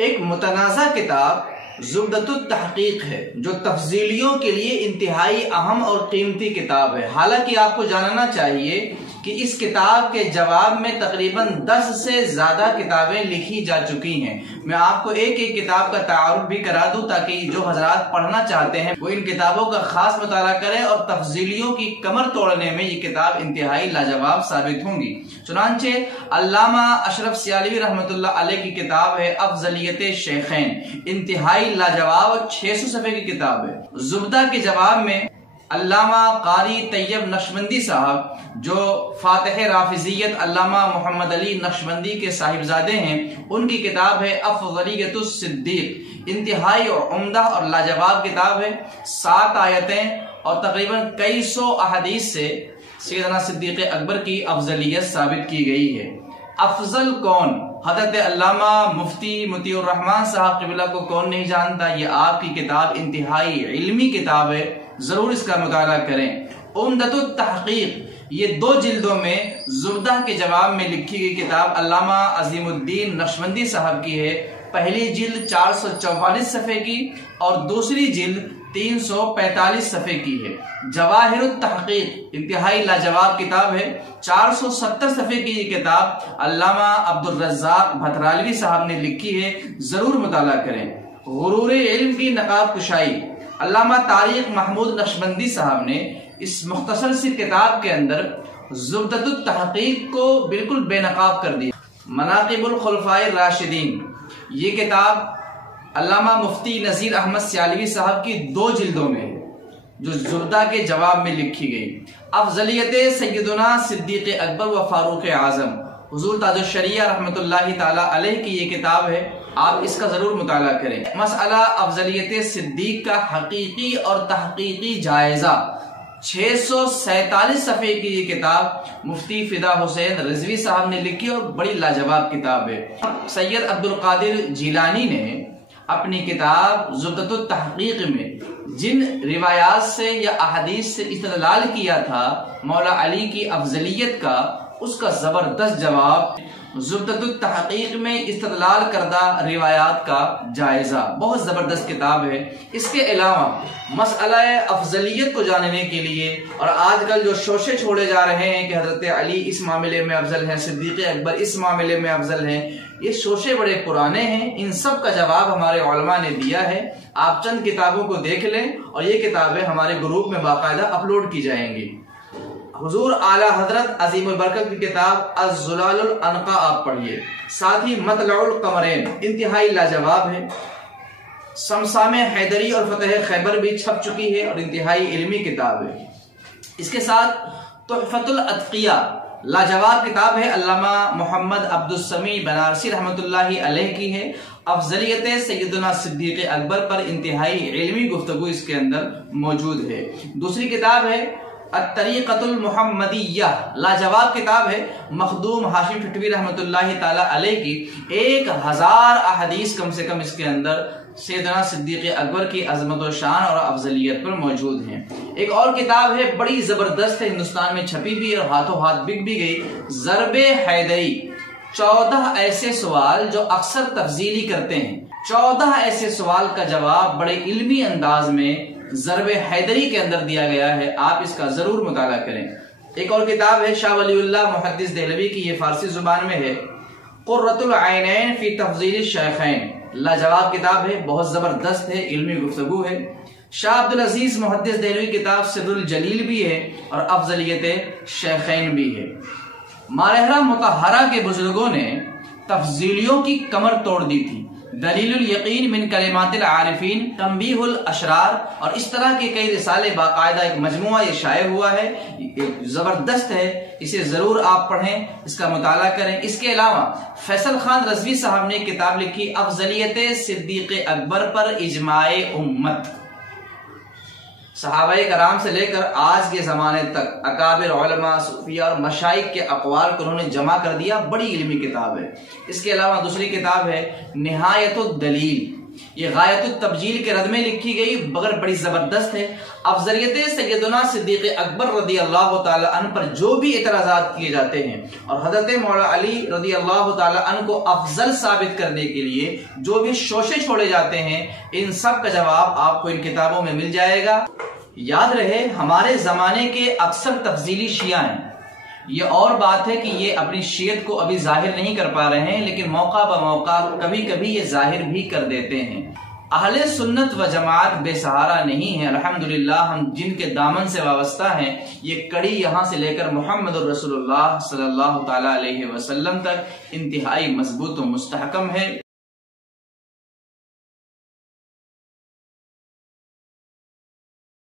एक मुतनाज़ा किताब ज़ुब्दतुत तहक़ीक़ है जो तफ़ज़ीलियों के लिए इंतहाई अहम और कीमती किताब है। हालांकि आपको जानना चाहिए कि इस किताब के जवाब में तकरीबन 10 से ज़्यादा किताबें लिखी जा चुकी हैं। मैं आपको एक एक किताब का तारुफ भी करा दूं ताकि जो हजरात पढ़ना चाहते हैं वो इन किताबों का खास मुताला करें और तफ़ज़ीलियों की कमर तोड़ने में ये किताब इंतहाई लाजवाब साबित होंगी। चुनांचे अल्लामा अशरफ सियालवी रहमतुल्लाह अलैह की किताब है अफ़ज़लियत शेखैन, इंतहाई लाजवाब 600 सफ़े की किताब है। ज़ुब्दा के जवाब में अल्लामा कारी तैयब नक्शबंदी साहब जो फातिह राफिजियत अल्लामा मोहम्मद अली नक्शबंदी के साहिबजादे हैं, उनकी किताब है अफ़ज़लियतुस सिद्दीक़, इंतहाई उम्दा और लाजवाब किताब है। 7 आयतें और तकरीबन कई सौ अहदीस से सैयदना सिद्दीक़ अकबर की अफजलियत साबित की गई है। अफजल कौन? हज़रत अल्लामा मुफ्ती मुतीउर रहमान साहब क़िबला को कौन नहीं जानता। ये आपकी किताब इंतहाई इल्मी किताब है, जरूर इसका मुताला करें। उम्दतुत तहक़ीक़ ये 2 जिल्दों में ज़ुब्दा के जवाब में लिखी गई किताब अल्लामा अज़ीमुद्दीन नक्शबंदी साहब की है। पहली जिल्द 444 सफ़े की और दूसरी जिल्द 345 सफ़े की है। जवाहिरुत तहक़ीक़ इंतहाई लाजवाब किताब है। 470 सफ़े की ये किताब अल्लामा अब्दुल रज़्ज़ाक़ भतरालवी साहब ने लिखी है, जरूर मुताला करें। गुरूर इल्म की नकाब कुशाई अल्लामा तारिक महमूद नक्शबंदी साहब ने इस मुख्तसर सी किताब के अंदर ज़ुब्दतुत तहक़ीक़ को बिल्कुल बेनकाब कर दिया। मनाक़िबुल खुलफ़ाए राशिदीन ये किताब अल्लामा मुफ्ती नज़ीर अहमद सियालवी साहब की 2 जिल्दों में है जो ज़ुब्दा के जवाब में लिखी गई। अफ़ज़लियत सैयदना सिद्दीक़ अकबर व फ़ारूक़ आज़म हुज़ूर ताजुश्शरिया रहमतुल्लाहि ताला अलैह की ये किताब है, आप इसका जरूर मुताला करें। मसअला अफ़ज़लियत सिद्दीक़ का हकीकी और तहक़ीक़ी जायजा 647 सफ़े की ये किताब मुफ्ती फ़िदा हुसैन रिज़वी साहब ने लिखी और बड़ी लाजवाब किताब है। सैयद अब्दुल क़ादिर जिलानी ने अपनी किताब ज़ुब्दतुत तहक़ीक़ में जिन रिवायात से या अहदीस से इस्तदलाल किया था मौला अली की अफ़ज़लियत का, उसका जबरदस्त जवाब ज़ुब्दतुत तहक़ीक़ में इस्तदलाल करदा रिवायात का जायजा, बहुत ज़बरदस्त किताब है। इसके अलावा मसअला अफ़ज़लियत को जानने के लिए और आजकल जो शोशे छोड़े जा रहे हैं कि हज़रत अली इस मामले में अफजल हैं, सिद्दीक़ अकबर इस मामले में अफजल हैं, ये शोशे बड़े पुराने हैं। इन सब का जवाब हमारे उलमा ने दिया है। आप चंद किताबों को देख लें और ये किताबें हमारे ग्रुप में बाकायदा अपलोड की जाएंगी। हुजूर आला हजरत अजीमुल बरकत की किताब अज़्ज़ुलालुल अनक़ा आप पढ़िए। साथ ही मतलउल क़मरैन इंतहाई लाजवाब है। समसामे हैदरी और फतेह खैबर भी छप चुकी है और इंतहाई इल्मी किताब है। इसके साथ तुहफ़तुल अत्क़िया लाजवाब किताब है, अल्लामा मोहम्मद अब्दुस समी बनारसी रहमतुल्लाहि अलैह की है। अफ़ज़लियत सैयदना सिद्दीक़ अकबर पर इंतहाई इल्मी गुफ्तगू इसके अंदर मौजूद है। दूसरी किताब है अत-तरीक़तुल मुहम्मदिय्या, लाजवाब किताब है, मखदूम हाशिम ठटवी रहमतुल्लाहि ताला अलैह की 1000 अहदीस कम से कम इसके अंदर सैयदना सिद्दीक़ अकबर की अज़मत व शान और अफजलियत पर मौजूद हैं। एक और किताब है, बड़ी जबरदस्त है, हिंदुस्तान में छपी भी और हाथों हाथ बिक भी गई, ज़रबे हैदरी। 14 ऐसे सवाल जो अक्सर तफजीली करते हैं, 14 ऐसे सवाल का जवाब बड़े इल्मी अंदाज में ज़रबे हैदरी के अंदर दिया गया है, आप इसका जरूर मुताला करें। एक और किताब है शाह वलीउल्लाह मुहद्दिस देहलवी की, ये फारसी जुबान में है, क़ुर्रतुल ऐनैन फ़ी तफ़ज़ील शेखैन, लाजवाब किताब है, बहुत जबरदस्त है, इल्मी गुफ्तगू है। शाह अब्दुल अजीज मुहद्दिस देहलवी किताब सिर्रुल जलील भी है और अफ़ज़लियत शेखैन भी है। मारहरा मुतहरा के बुजुर्गों ने तफ़ज़ीलियों की कमर तोड़ दी थी। दलीलुल यकीन मिन कलिमातिल आरिफीन, तंबीहुल अशरार और इस तरह के कई रिसाले, बाकायदा एक मजमुआ ये शाये हुआ है, जबरदस्त है, इसे जरूर आप पढ़ें, इसका मुताला करें। इसके अलावा फैसल खान रज़वी साहब ने किताब लिखी अफ़ज़लियत सिद्दीक़ अकबर पर इजमाए उम्मत। सहाबाए कराम से लेकर आज के ज़माने तक अकाबिर उलमा, सूफिया और मशाइख के अक़वाल को उन्होंने जमा कर दिया, बड़ी इल्मी किताब है। इसके अलावा दूसरी किताब है निहायतुद दलील ये गायतुत तब्जील के रद में लिखी गई मगर बड़ी जबरदस्त है। अफजलियत सैयदना सिद्दीक अकबर रदी अल्लाह तआला अन्हु पर जो भी इतराजात किए जाते हैं और हजरत मौला अली रदी अल्लाह तआला अन्हु को अफजल साबित करने के लिए जो भी शोशे छोड़े जाते हैं, इन सब का जवाब आपको इन किताबों में मिल जाएगा। याद रहे, हमारे जमाने के अक्सर तफजीली शिया हैं। ये और बात है कि ये अपनी शीयत को अभी जाहिर नहीं कर पा रहे हैं, लेकिन मौका ब मौका कभी कभी ये जाहिर भी कर देते हैं। अहले सुन्नत व जमात बेसहारा नहीं है, अल्हम्दुलिल्लाह। हम जिनके दामन से वाबस्ता हैं, ये कड़ी यहाँ से लेकर मोहम्मद रसूलुल्लाह सल्लल्लाहु तआला अलैहि वसल्लम तक इंतहाई मजबूत व मुस्तहकम है।